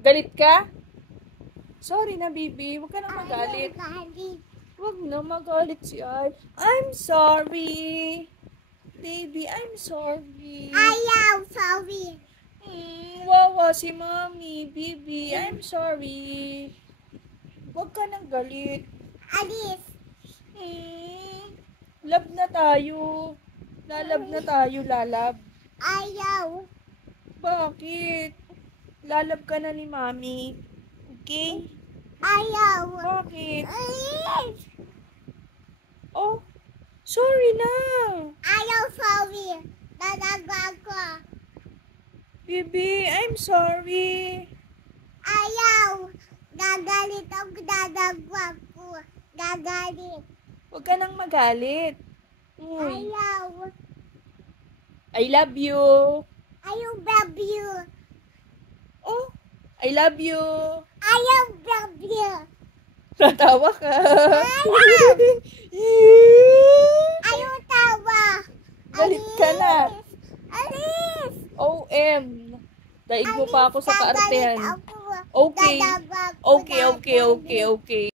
Galit ka? Sorry na, baby. Huwag ka na magalit. Galit. Huwag na magalit si Ay. I'm sorry. Baby, I'm sorry. Ayaw, sorry. Wawa si Mommy. Baby, I'm sorry. Huwag ka nang galit. Alis. Love na tayo. Lalab na tayo, lalab. Ayaw. Bakit? Lalab ka na ni Mommy. Okay? Ayaw. Bakit? Alis. Oh, sorry na. Ayaw, sorry. Dadagwa ko. Baby, I'm sorry. Ayaw. Gagalit ako, dadagwa ko. Gagalit. Huwag ka nang magalit. Ayaw. I love you. Ayaw, love you. Oh, I love you. Ayaw, love you. Natawa ka. Ayaw, tawa. Galit ka na. Alis. OM. Daig mo pa ako sa kaartehan. Gagalit ako. Okay. Dadagwa ko, Okay, okay, okay, okay.